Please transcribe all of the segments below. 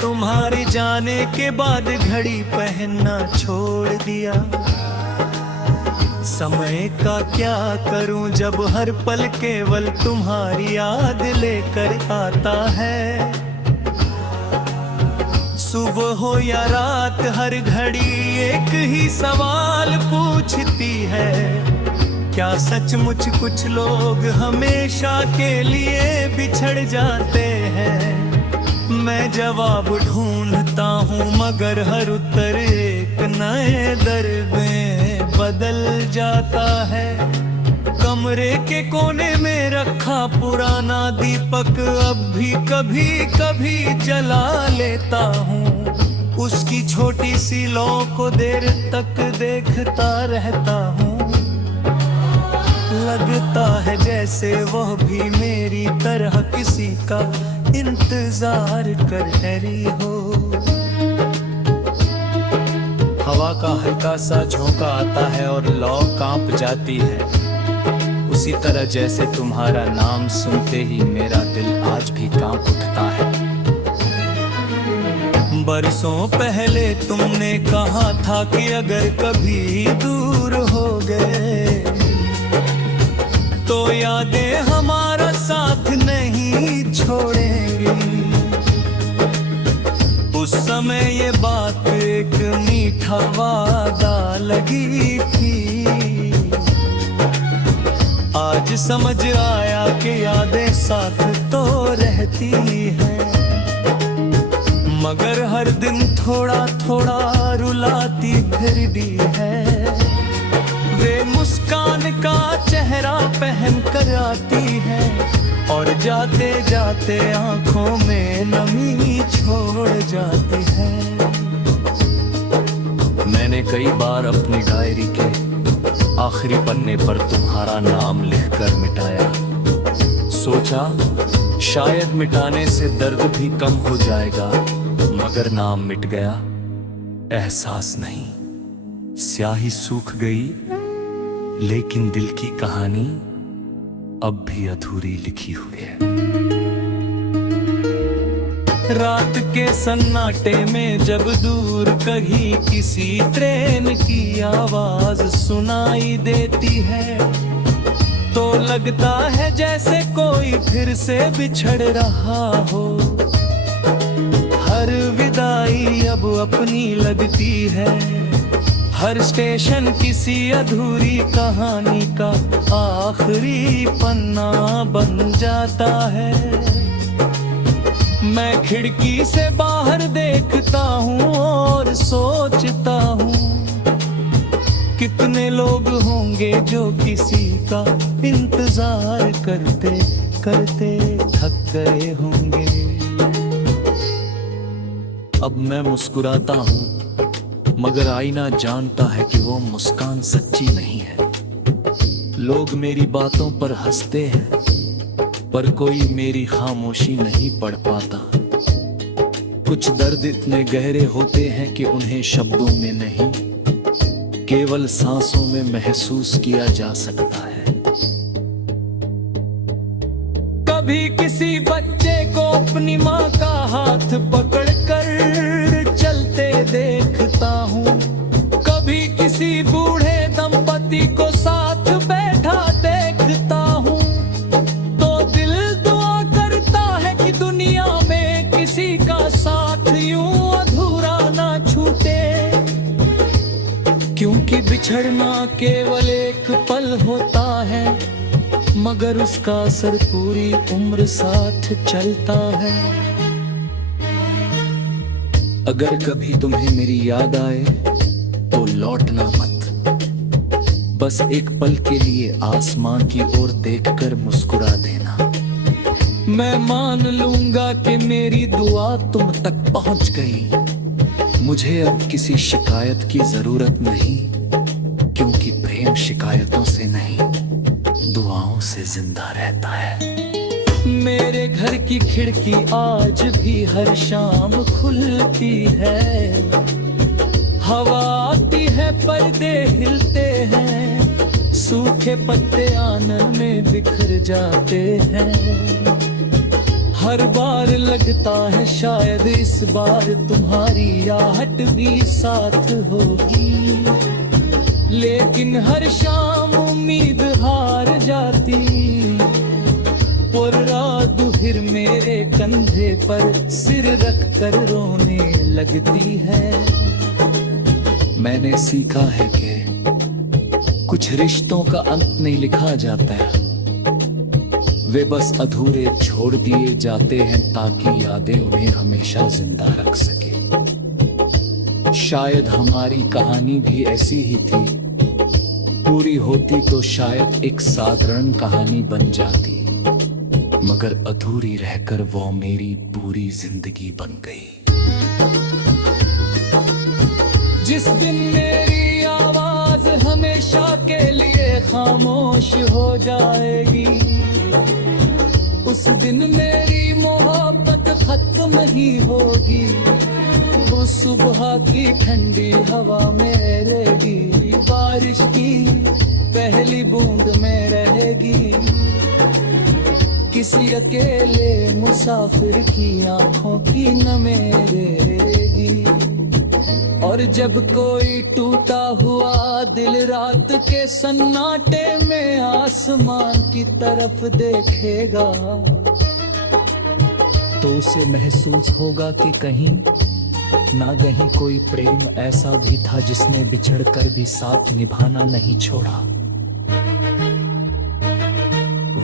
तुम्हारे जाने के बाद घड़ी पहनना छोड़ दिया। समय का क्या करूं जब हर पल केवल तुम्हारी याद लेकर आता है। सुबह हो या रात हर घड़ी एक ही सवाल पूछती है, क्या सचमुच कुछ लोग हमेशा के लिए बिछड़ जाते हैं। मैं जवाब ढूंढता हूँ मगर हर उत्तर एक नए दर में बदल जाता है। कमरे के कोने में रखा पुराना दीपक अब भी कभी कभी जला लेता हूँ। उसकी छोटी सी लौ को देर तक देखता रहता हूँ। लगता है जैसे वह भी मेरी तरह किसी का इंतजार कर रही हो। हवा का हल्का सा झोंका आता है और लौ कांप जाती है। उसी तरह जैसे तुम्हारा नाम सुनते ही मेरा दिल आज भी कांप उठता है। बरसों पहले तुमने कहा था कि अगर कभी दूर हो गए तो यादें हमारा साथ नहीं छोड़ेंगी। उस समय ये बात एक मीठा वादा लगी थी। आज समझ आया कि यादें साथ तो रहती हैं, मगर हर दिन थोड़ा थोड़ा रुलाती फिर भी है। वे मुस्कान का चेहरा पहन कर आती है और जाते जाते आंखों में नमी छोड़ जाती है। मैंने कई बार अपनी डायरी के आखिरी पन्ने पर तुम्हारा नाम लिखकर मिटाया। सोचा शायद मिटाने से दर्द भी कम हो जाएगा, मगर नाम मिट गया, एहसास नहीं। स्याही सूख गई लेकिन दिल की कहानी अब भी अधूरी लिखी हुई है। रात के सन्नाटे में जब दूर कहीं किसी ट्रेन की आवाज सुनाई देती है तो लगता है जैसे कोई फिर से बिछड़ रहा हो। हर विदाई अब अपनी लगती है, हर स्टेशन किसी अधूरी कहानी का आखिरी पन्ना बन जाता है। मैं खिड़की से बाहर देखता हूँ और सोचता हूँ कितने लोग होंगे जो किसी का इंतजार करते करते थक गए होंगे। अब मैं मुस्कुराता हूँ मगर आईना जानता है कि वो मुस्कान सच्ची नहीं है। लोग मेरी बातों पर हंसते हैं पर कोई मेरी खामोशी नहीं पढ़ पाता। कुछ दर्द इतने गहरे होते हैं कि उन्हें शब्दों में नहीं, केवल सांसों में महसूस किया जा सकता है। कभी किसी बच्चे को अपनी माँ का हाथ पकड़कर चलते देखता हूँ, कभी किसी बूढ़े दंपति को साथ बैठा देखता हूँ, तो दिल दुआ करता है कि दुनिया में किसी का साथ यूं अधूरा ना छूटे। क्योंकि बिछड़ना केवल एक पल होता है मगर उसका असर पूरी उम्र साथ चलता है। अगर कभी तुम्हें मेरी याद आए तो लौटना मत, बस एक पल के लिए आसमां की ओर देखकर मुस्कुरा देना। मैं मान लूंगा कि मेरी दुआ तुम तक पहुंच गई। मुझे अब किसी शिकायत की जरूरत नहीं, क्योंकि प्रेम शिकायतों से नहीं दुआओं से जिंदा रहता है। मेरे घर की खिड़की आज भी हर शाम खुलती है, हवा आती है पर्दे हिलते हैं, सूखे पत्ते आंगन में बिखर जाते हैं। हर बार लगता है शायद इस बार तुम्हारी आहट भी साथ होगी, लेकिन हर शाम उम्मीद हार जाती। और रात फिर मेरे कंधे पर सिर रख कर रोने लगती है। मैंने सीखा है कि कुछ रिश्तों का अंत नहीं लिखा जाता है, वे बस अधूरे छोड़ दिए जाते हैं ताकि यादें उन्हें हमेशा जिंदा रख सके। शायद हमारी कहानी भी ऐसी ही थी, पूरी होती तो शायद एक साधारण कहानी बन जाती, मगर अधूरी रहकर वो मेरी पूरी जिंदगी बन गई। जिस दिन मेरी आवाज हमेशा के लिए खामोश हो जाएगी, उस दिन मेरी मोहब्बत खत्म ही होगी। वो सुबह की ठंडी हवा में रहेगी, बारिश की पहली बूंद में रहेगी, किसी अकेले मुसाफिर की आंखों की नमें रहेगी। और जब कोई टूटा हुआ दिल रात के सन्नाटे में आसमान की तरफ देखेगा, तो उसे महसूस होगा कि कहीं ना कहीं कोई प्रेम ऐसा भी था जिसने बिछड़कर भी साथ निभाना नहीं छोड़ा।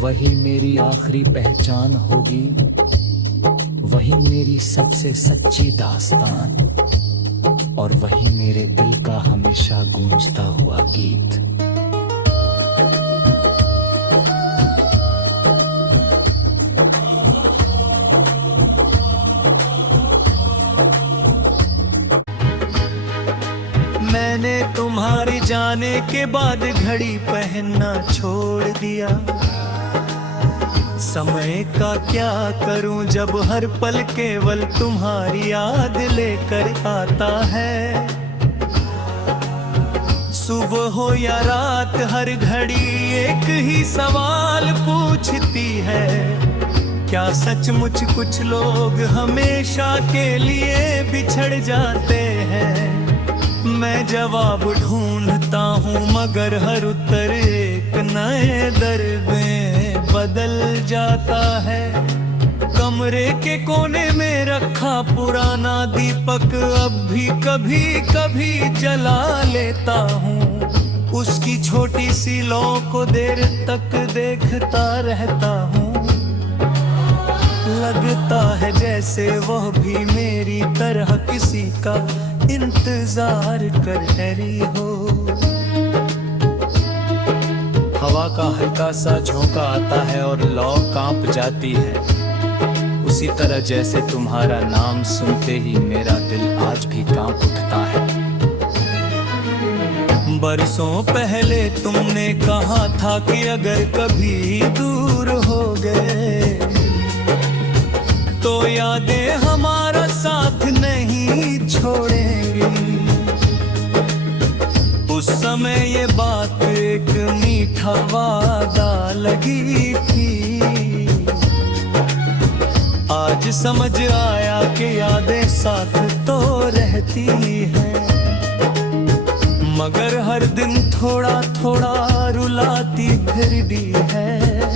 वही मेरी आखिरी पहचान होगी, वही मेरी सबसे सच्ची दास्तान, और वही मेरे दिल का हमेशा गूंजता हुआ गीत। मैंने तुम्हारे जाने के बाद घड़ी पहनना छोड़ दिया। समय का क्या करूं जब हर पल केवल तुम्हारी याद लेकर आता है। सुबह हो या रात हर घड़ी एक ही सवाल पूछती है, क्या सचमुच कुछ लोग हमेशा के लिए बिछड़ जाते हैं। मैं जवाब ढूंढता हूँ मगर हर उत्तर एक नए दर्द में बदल जाता है। कमरे के कोने में रखा पुराना दीपक अब भी कभी कभी जला लेता हूँ। उसकी छोटी सी लौ को देर तक देखता रहता हूँ। लगता है जैसे वह भी मेरी तरह किसी का इंतजार कर रही हो। हवा का हल्का सा झोंका आता है और लौ कांप जाती है, उसी तरह जैसे तुम्हारा नाम सुनते ही मेरा दिल आज भी कांप उठता है। बरसों पहले तुमने कहा था कि अगर कभी दूर हो गए तो यादें हमारा साथ नहीं छोड़ेंगी। उस समय ये बात एक मीठा वादा लगी थी। आज समझ आया कि यादें साथ तो रहती हैं, मगर हर दिन थोड़ा थोड़ा रुलाती फिर भी है।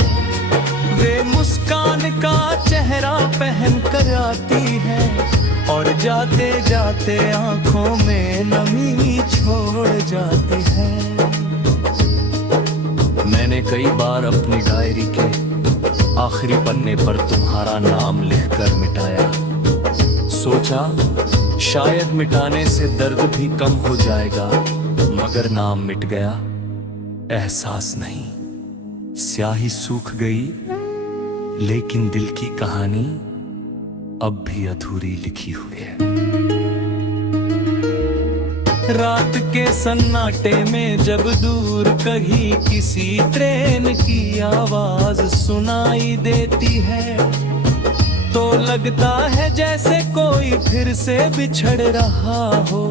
वे मुस्कान का चेहरा पहन कर आती है और जाते जाते आंखों में नमी छोड़ जाती है। मैंने कई बार अपनी डायरी के आखिरी पन्ने पर तुम्हारा नाम लिखकर मिटाया। सोचा शायद मिटाने से दर्द भी कम हो जाएगा, मगर नाम मिट गया, एहसास नहीं। स्याही सूख गई, लेकिन दिल की कहानी अब भी अधूरी लिखी हुई है। रात के सन्नाटे में जब दूर कहीं किसी ट्रेन की आवाज सुनाई देती है, तो लगता है जैसे कोई फिर से बिछड़ रहा हो।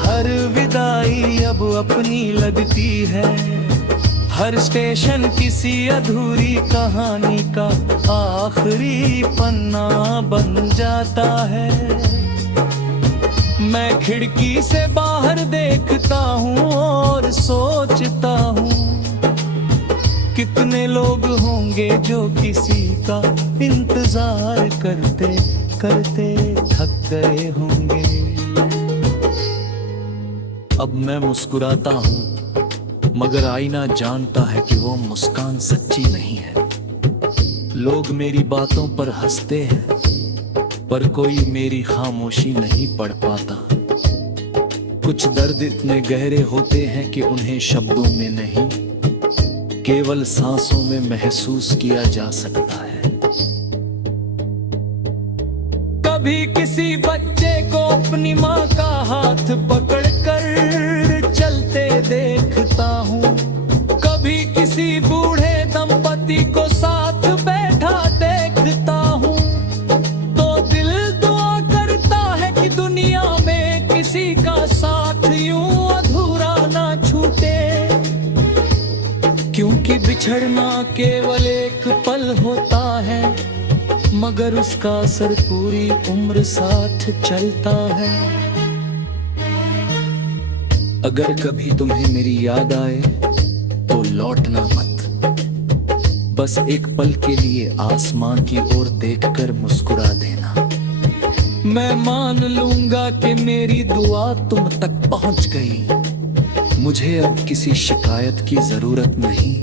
हर विदाई अब अपनी लगती है, हर स्टेशन किसी अधूरी कहानी का आखिरी पन्ना बन जाता है। मैं खिड़की से बाहर देखता हूँ और सोचता हूँ कितने लोग होंगे जो किसी का इंतजार करते करते थक गए होंगे। अब मैं मुस्कुराता हूँ मगर आईना जानता है कि वो मुस्कान सच्ची नहीं है। लोग मेरी बातों पर हंसते हैं पर कोई मेरी खामोशी नहीं पढ़ पाता। कुछ दर्द इतने गहरे होते हैं कि उन्हें शब्दों में नहीं केवल सांसों में महसूस किया जा सकता है। कभी किसी बच्चे को अपनी माँ का हाथ पकड़कर चलते देखता हूँ, कभी किसी बूढ़े दंपति को साथ बैठा देखता हूँ, तो दिल दुआ करता है कि दुनिया में किसी का साथ यूं अधूरा ना छूटे। क्योंकि बिछड़ना केवल एक पल होता है मगर उसका असर पूरी उम्र साथ चलता है। अगर कभी तुम्हें मेरी याद आए तो लौटना मत, बस एक पल के लिए आसमान की ओर देखकर मुस्कुरा देना। मैं मान लूंगा कि मेरी दुआ तुम तक पहुंच गई। मुझे अब किसी शिकायत की जरूरत नहीं,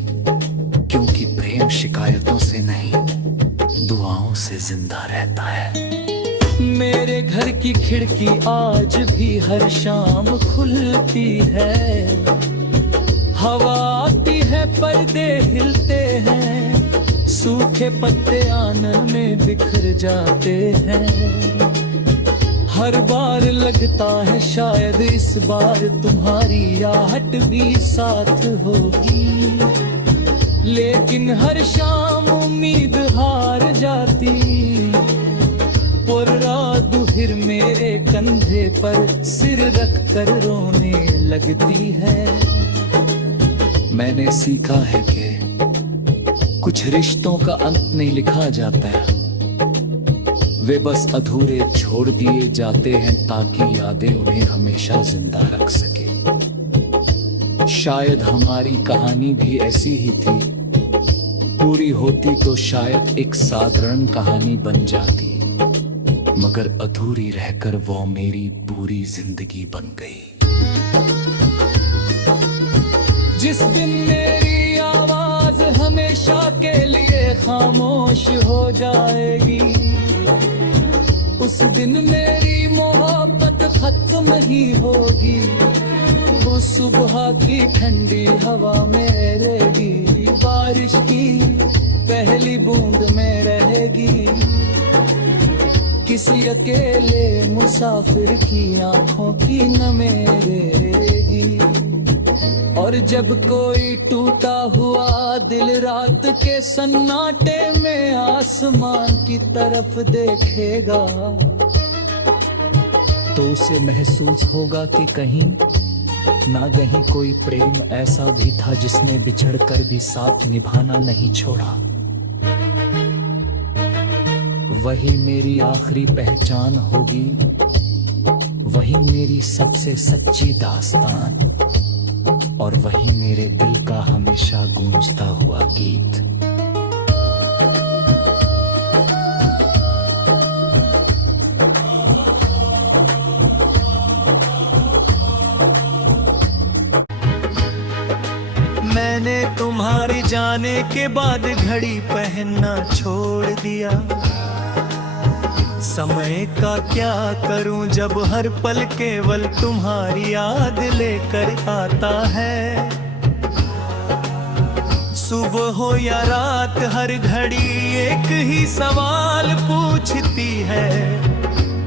क्योंकि प्रेम शिकायतों से नहीं दुआओं से जिंदा रहता है। मेरे घर की खिड़की आज भी हर शाम खुलती है, हवा आती है पर्दे हिलते हैं, सूखे पत्ते आंगन में बिखर जाते हैं। हर बार लगता है शायद इस बार तुम्हारी आहट भी साथ होगी, लेकिन हर शाम उम्मीद हार जाती। और रात दुहिर मेरे कंधे पर सिर रख कर रोने लगती है। मैंने सीखा है कि कुछ रिश्तों का अंत नहीं लिखा जाता है, वे बस अधूरे छोड़ दिए जाते हैं ताकि यादें उन्हें हमेशा जिंदा रख सके। शायद हमारी कहानी भी ऐसी ही थी, पूरी होती तो शायद एक साधारण कहानी बन जाती, मगर अधूरी रहकर वो मेरी पूरी जिंदगी बन गई। जिस दिन मेरी आवाज हमेशा के लिए खामोश हो जाएगी, उस दिन मेरी मोहब्बत खत्म ही होगी। वो सुबह की ठंडी हवा में रहेगी, बारिश की पहली बूंद में रहेगी, किसी अकेले मुसाफिर की आंखों की नमें रहेगी। और जब कोई टूटा हुआ दिल रात के सन्नाटे में आसमान की तरफ देखेगा, तो उसे महसूस होगा कि कहीं ना कहीं कोई प्रेम ऐसा भी था जिसने बिछड़कर भी साथ निभाना नहीं छोड़ा। वही मेरी आखिरी पहचान होगी, वही मेरी सबसे सच्ची दास्तान, और वही मेरे दिल का हमेशा गूंजता हुआ गीत। मैंने तुम्हारे जाने के बाद घड़ी पहनना छोड़ दिया। समय का क्या करूं जब हर पल केवल तुम्हारी याद लेकर आता है। सुबह हो या रात हर घड़ी एक ही सवाल पूछती है,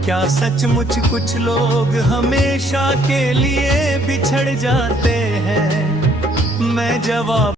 क्या सचमुच कुछ लोग हमेशा के लिए बिछड़ जाते हैं। मैं जवाब